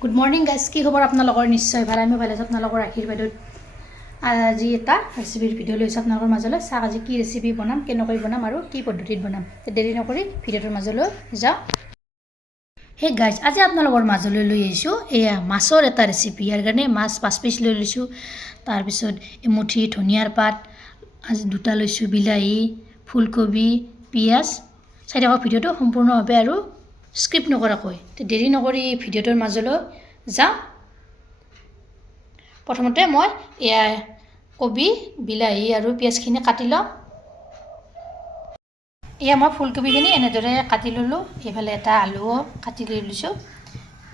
Good morning guys, কি খবৰ আপোনালোকৰ? নিশ্চয় ভাল, আমি ভালে আছোঁ। আপোনালোকৰ আশীৰ্বাদত আজি এটা ৰেচিপিৰ ভিডিঅ' লৈছোঁ আপোনালোকৰ মাজলৈ। চাওক আজি কি ৰেচিপি বনাম, কেনেকৈ বনাম আৰু কি পদ্ধতিত বনাম। দেৰি নকৰি ভিডিঅ'টোৰ মাজলৈ যাওঁ। সেই গাইজ, আজি আপোনালোকৰ মাজলৈ লৈ আহিছোঁ এয়া মাছৰ এটা ৰেচিপি। ইয়াৰ কাৰণে মাছ 5 পিচ লৈ লৈছোঁ। তাৰপিছত এমুঠি ধনিয়াৰ পাত, আজি 2টা লৈছোঁ, বিলাহী, ফুলকবি, পিঁয়াজ। চাই থাকক ভিডিঅ'টো সম্পূৰ্ণভাৱে আৰু স্কিপ নকৰাকৈ। দেৰি নকৰি ভিডিঅ'টোৰ মাজলৈ যাওঁ। প্ৰথমতে মই এয়া কবি, বিলাহী আৰু পিঁয়াজখিনি কাটি লওঁ। এয়া মই ফুলকবিখিনি এনেদৰে কাটি ল'লোঁ। এইফালে এটা আলুও কাটি লৈ লৈছোঁ,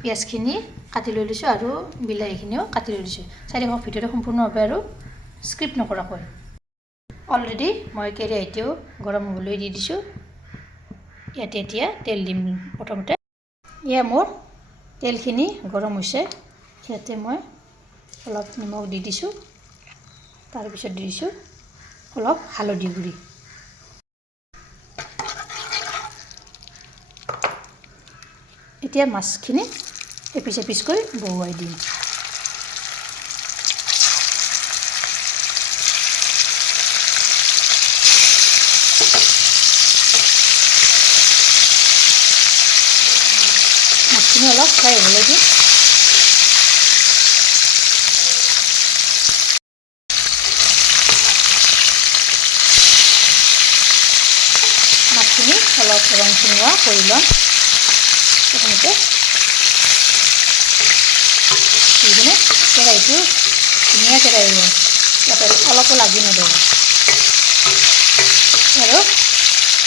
পিঁয়াজখিনি কাটি লৈ লৈছোঁ আৰু বিলাহীখিনিও কাটি লৈ লৈছোঁ। চাই থাকক ভিডিঅ'টো সম্পূৰ্ণভাৱে আৰু স্কিপ নকৰাকৈ। অলৰেডি মই কেৰাহীটো গৰম হ'বলৈ দি দিছোঁ। ইয়াতে এতিয়া তেল দিম। প্ৰথমতে এয়া মোৰ তেলখিনি গৰম হৈছে। ইয়াতে মই অলপ নিমখ দি দিছোঁ। তাৰপিছত দি দিছোঁ অলপ হালধি গুড়ি। এতিয়া মাছখিনি এপিচ এপিচকৈ বহুৱাই দিম। মাছখিনি অলপ ফ্ৰাই হ'বলৈ দিম। মাছখিনি অলপ ৰং চিঙোৱা কৰি ল'ম। প্ৰথমতে দি কিনে কেৰাহীটো ধুনীয়া কেৰাহী হয়, ইয়াতে অলপো লাগি নধৰে। আৰু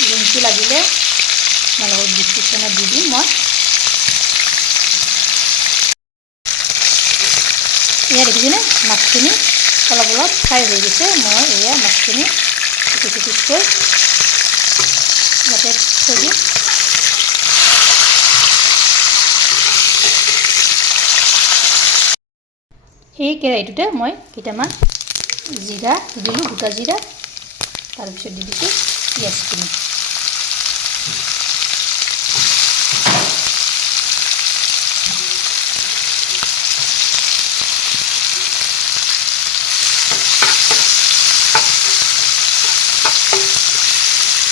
লিংকটো লাগিলে আপোনালোকক ডিছক্ৰিপশ্যনত দি দিম মই। এয়া দেখিছেনে মাছখিনি অলপ অলপ ফ্ৰাই হৈ গৈছে। মই এয়া মাছখিনি এপিচ এপিচকৈ ইয়াতে থৈ দিম। সেই কেৰাহীটোতে মই কেইটামান জিৰা দিলোঁ, গোটা জিৰা। তাৰপিছত দি দিছোঁ পিঁয়াজখিনি।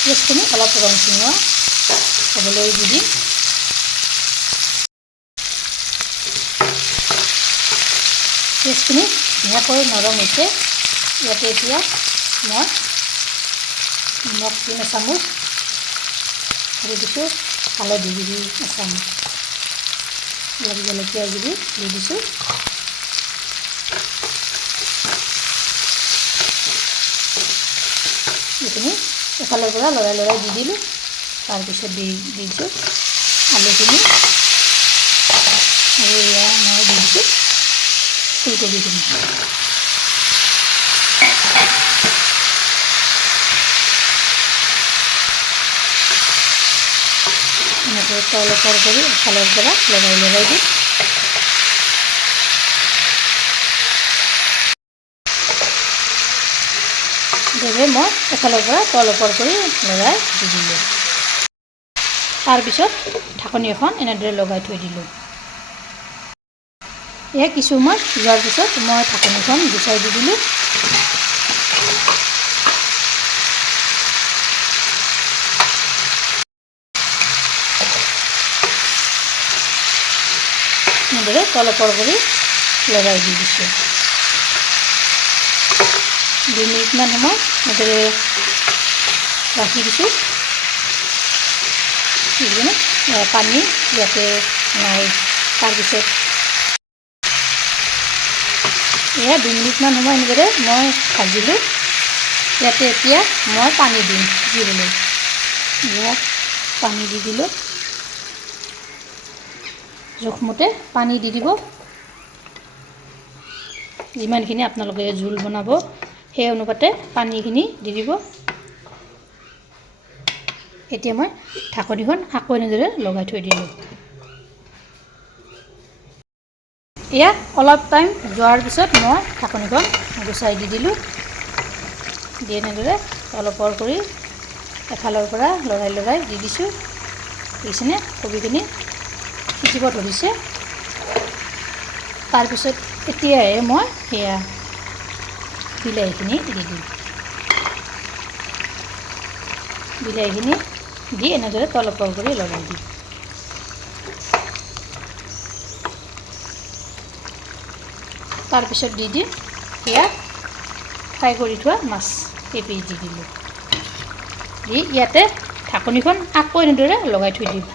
পিঁয়াজখিনি অলপ ৰং চিঙোৱা হ'বলৈ দি দিম। পিঁয়াজখিনি ধুনীয়াকৈ নৰম হৈছে। ইয়াতে এতিয়া মই নিমখ 3 চামুচ আৰু দিছোঁ হালধি গুড়ি এচামুচ, অলপ জলকীয়া গুড়ি দি দিছোঁ। এইখিনি এফালৰ পৰা লৰাই লৰাই দি দিলোঁ। তাৰপিছত দি দিছোঁ আলুখিনি আৰু এয়া মই দি দিছোঁ ফুলকবিখিনি। এনেকৈ তলপৰ কৰি এফালৰ পৰা লৰাই লৰাই দিম। দৰে মই এফালৰ পৰা তলপৰ কৰি লৰাই দি দিলোঁ। তাৰপিছত ঢাকনি এখন এনেদৰে লগাই থৈ দিলোঁ। এয়া কিছু সময় যোৱাৰ পিছত মই ঢাকনিখন গুচাই দি দিলোঁ। এনেদৰে তলপৰ কৰি লৰাই দি দিছোঁ। 2 মিনিটমান সময় এনেদৰে ৰাখি দিছোঁ। পানী ইয়াতে নাই। তাৰপিছত এয়া 2 মিনিটমান সময় এনেদৰে মই ভাজিলোঁ। ইয়াতে এতিয়া মই পানী দিম দিবলৈ। ইয়াত পানী দি দিলোঁ। জোখমতে পানী দি দিব। যিমানখিনি আপোনালোকে জোল বনাব সেই অনুপাতে পানীখিনি দি দিব। এতিয়া মই ঢাকনিখন আকৌ এনেদৰে লগাই থৈ দিলোঁ। এয়া অলপ টাইম যোৱাৰ পিছত মই ঢাকনিখন গুচাই দি দিলোঁ। দি এনেদৰে তলপৰ কৰি এফালৰ পৰা লৰাই লৰাই দি দিছোঁ। দেখিছেনে কবিখিনি সিজিব ধৰিছে। তাৰপিছত এতিয়াহে মই সেয়া বিলাহীখিনি দি দিম। বিলাহীখিনি দি এনেদৰে তল-ওপৰ কৰি লগাই দিম। তাৰপিছত দি দিম সেয়া ফ্ৰাই কৰি থোৱা মাছ কেইপিচ দি দিলোঁ। দি ইয়াতে ঢাকনিখন আকৌ এনেদৰে লগাই থৈ দিম।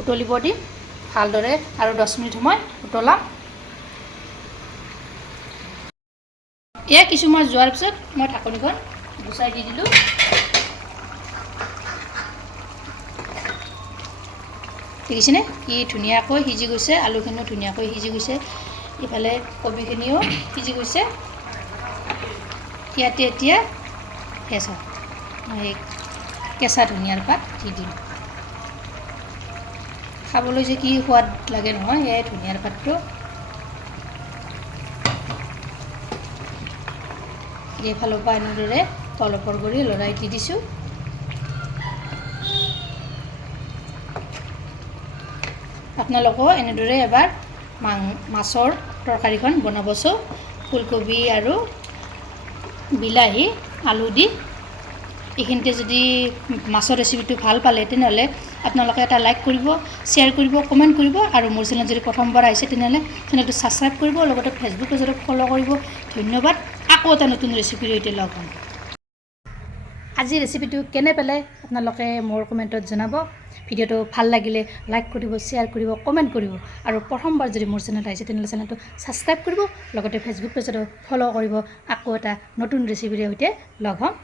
উতলিব দিম ভালদৰে আৰু 10 মিনিট সময় উতলাম। এয়া কিছু সময় যোৱাৰ পিছত মই ঢাকনিখন গুচাই দি দিলোঁ। দেখিছেনে কি ধুনীয়াকৈ সিজি গৈছে, আলুখিনিও ধুনীয়াকৈ সিজি গৈছে, ইফালে কবিখিনিও সিজি গৈছে। ইয়াতে এতিয়া কেঁচা ধনিয়াৰ পাত দি দিম। খাবলৈ যে কি সোৱাদ লাগে নহয় এই ধনিয়াৰ পাতটো। এইফালৰ পৰা এনেদৰে তল-ওপৰ কৰি লৰাই দি দিছোঁ। আপোনালোকেও এনেদৰে এবাৰ মাছৰ তৰকাৰীখন বনাবচোন। ফুলকবি আৰু বিলাহী আলু দি এইখিনিতে যদি মাছৰ ৰেচিপিটো ভাল পালে তেনেহ'লে আপোনালোকে এটা লাইক কৰিব, শ্বেয়াৰ কৰিব, কমেণ্ট কৰিব আৰু মোৰ চেনেল যদি প্ৰথমবাৰ আহিছে তেনেহ'লে চেনেলটো ছাবস্ক্ৰাইব কৰিব, লগতে ফেচবুক পেজতো ফ'ল' কৰিব। ধন্যবাদ। আকৌ এটা নতুন ৰেচিপিৰ সৈতে লগ হ'ম। আজি ৰেচিপিটো কেনে পালে আপোনালোকে মোৰ কমেণ্টত জনাব। ভিডিঅ'টো ভাল লাগিলে লাইক কৰিব, শ্বেয়াৰ কৰিব, কমেণ্ট কৰিব আৰু প্ৰথমবাৰ যদি মোৰ চেনেলত আহিছে তেনেহ'লে চেনেলটো ছাবস্ক্ৰাইব কৰিব, লগতে ফেচবুক পেজতো ফ'ল' কৰিব। আকৌ এটা নতুন ৰেচিপিৰ সৈতে লগ হ'ম।